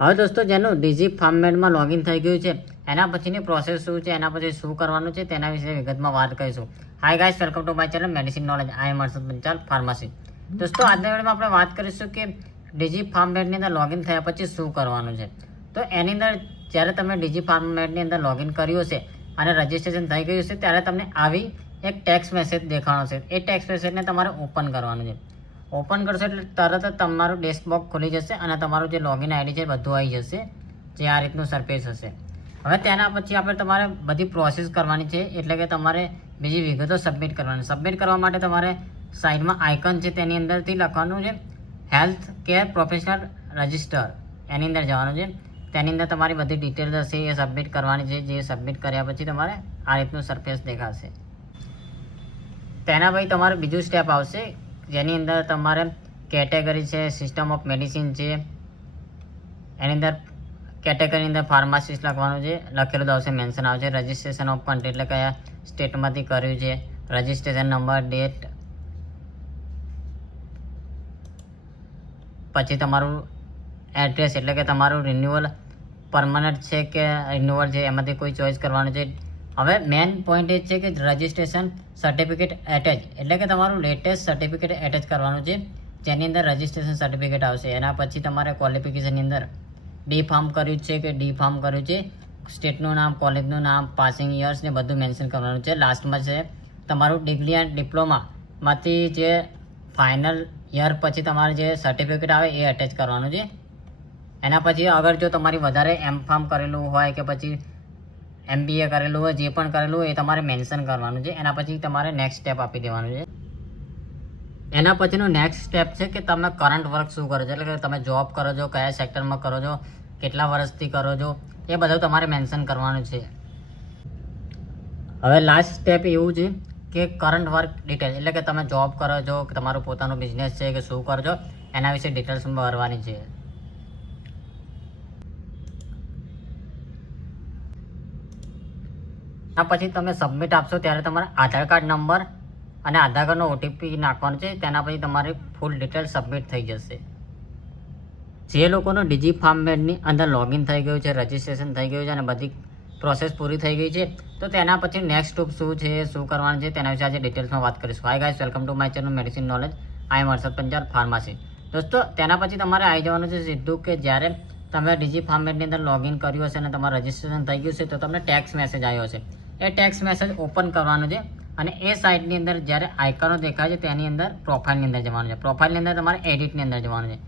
હવે દોસ્તો જેનું ડીજી ફાર્મમેડમાં લોગિન થઈ ગયું છે એના પછીની પ્રોસેસ શું છે, એના પછી શું કરવાનું છે તેના વિશે વિગતમાં વાત કરીશું. Hi guys, welcome to my channel medicine knowledge. I am Harshad Panchal, pharmacy. દોસ્તો આજના વિડીયોમાં આપણે વાત કરીશું કે ડીજી ફાર્મમેડની અંદર લોગિન થયા પછી શું કરવાનું છે. તો એની અંદર જ્યારે તમે ડીજી ફાર્મમેડની અંદર લોગિન કર્યું છે અને રજિસ્ટ્રેશન થઈ ગયું છે ત્યારે તમને આવી એક ટેક્સ્ટ મેસેજ દેખાવાનો છે. એ ટેક્સ્ટ મેસેજને તમારે ઓપન કરવાનું છે. ઓપન કરશો એટલે તરત જ તમારું ડેસ્કબોક્સ ખુલી જશે અને તમારું જે લોગિન આઈડી છે બધું આવી જશે, જે આ રીતનું સરફેસ હશે. હવે તેના પછી આપણે તમારે બધી પ્રોસેસ કરવાની છે, એટલે કે તમારે બીજી વિગતો સબમિટ કરવાની. સબમિટ કરવા માટે તમારે સાઈડમાં આઇકન છે તેની અંદરથી લખવાનું છે હેલ્થ કેર પ્રોફેશનલ રજિસ્ટર, એની અંદર જવાનું છે. તેની અંદર તમારી બધી ડિટેલ હશે એ સબમિટ કરવાની છે. જે સબમિટ કર્યા પછી તમારે આ રીતનું સરફેસ દેખાશે. તેના પછી તમારે બીજું સ્ટેપ આવશે જેની અંદર તમારે કેટેગરી છે, સિસ્ટમ ઓફ મેડિસિન છે, એની અંદર કેટેગરીની અંદર ફાર્માસિસ્ટ લખવાનું છે, લખેલું તો આવશે, મેન્શન આવશે. રજિસ્ટ્રેશન ઓફ કન્ટ્રી એટલે કયા સ્ટેટમાંથી કર્યું છે, રજિસ્ટ્રેશન નંબર, ડેટ, પછી તમારું એડ્રેસ એટલે કે તમારું રિન્યુઅલ પરમનન્ટ છે કે રિન્યુઅલ છે, એમાંથી કોઈ ચોઈસ કરવાનું છે. હવે મેઇન પોઈન્ટ એ છે કે રજિસ્ટ્રેશન સર્ટિફિકેટ એટેચ એટલે કે તમારું લેટેસ્ટ સર્ટિફિકેટ એટેચ કરવાનું છે, જેની અંદર રજિસ્ટ્રેશન સર્ટિફિકેટ આવશે. એના પછી તમારે ક્વોલિફિકેશનની અંદર ડી ફાર્મ કર્યું છે કે ડી ફાર્મ કર્યું છે, સ્ટેટનું નામ, કોલેજનું નામ, પાસિંગ યર્સ ને બધું મેન્શન કરવાનું છે. લાસ્ટમાં છે તમારું ડિગ્રી એન્ડ ડિપ્લોમામાંથી જે ફાઇનલ યર પછી તમારે જે સર્ટિફિકેટ આવે એ એટેચ કરવાનું છે. એના પછી અગર જો તમારી વધારે એમ ફાર્મ કરેલું હોય કે પછી MBA કરેલું હોય, જે પણ કરેલું હોય એ તમારે મેન્શન કરવાનું છે. એના પછી તમારે નેક્સ્ટ સ્ટેપ આપી દેવાનું છે. એના પછીનું નેક્સ્ટ સ્ટેપ છે કે તમે કરંટ વર્ક શું કરો છો, એટલે કે તમે જોબ કરો છો, કયા સેક્ટરમાં કરો છો, કેટલા વર્ષથી કરો છો, એ બધું તમારે મેન્શન કરવાનું છે. હવે લાસ્ટ સ્ટેપ એવું છે કે કરંટ વર્ક ડિટેલ એટલે કે તમે જોબ કરો છો, કે તમારું પોતાનું બિઝનેસ છે કે શું કરો છો, એના વિશે ડિટેલ્સ ભરવાની છે. આ પછી તમે સબમિટ આપશો ત્યારે તમારે આધાર કાર્ડ નંબર અને આધાર કાર્ડનો OTP નાખવાનો છે. તેના પછી તમારી ફૂલ ડિટેલ સબમિટ થઈ જશે. જે લોકોનો ડીજી ફાર્મમેડની અંદર લોગિન થઈ ગયું છે, રજિસ્ટ્રેશન થઈ ગયું છે અને બધી પ્રોસેસ પૂરી થઈ ગઈ છે, તો તેના પછી નેક્સ્ટ સ્ટેપ શું છે, શું કરવાનું છે, તેના વિશે આજે ડિટેલ્સમાં વાત કરીશું. Hi guys, welcome to my channel medicine knowledge. I am Harshad Panchal, pharmacy. દોસ્તો તેના પછી તમારે આવી જવાનું છે સીધું કે જ્યારે તમે ડીજી ફાર્મમેડની અંદર લોગિન કર્યું હશે અને તમારું રજિસ્ટ્રેશન થઈ ગયું છે તો તમને ટેક્સ્ટ મેસેજ આવ્યો હશે. એ ટેક્સ્ટ મેસેજ ઓપન કરવાનું છે અને એ સાઇટની અંદર જ્યારે આઇકનો દેખાય છે તેની અંદર પ્રોફાઇલની અંદર જવાનું છે. પ્રોફાઇલની અંદર તમારે એડિટની અંદર જવાનું છે.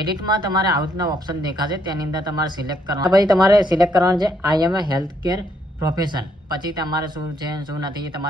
એડિટમાં તમારે આઉટના ઓપ્શન દેખાશે, તેની અંદર તમારે સિલેક્ટ કરવાનું. પછી તમારે સિલેક્ટ કરવાનું છે આઈ એમ એ હેલ્થ કેર પ્રોફેશન. પછી તમારે શું છે શું નથી એ તમારે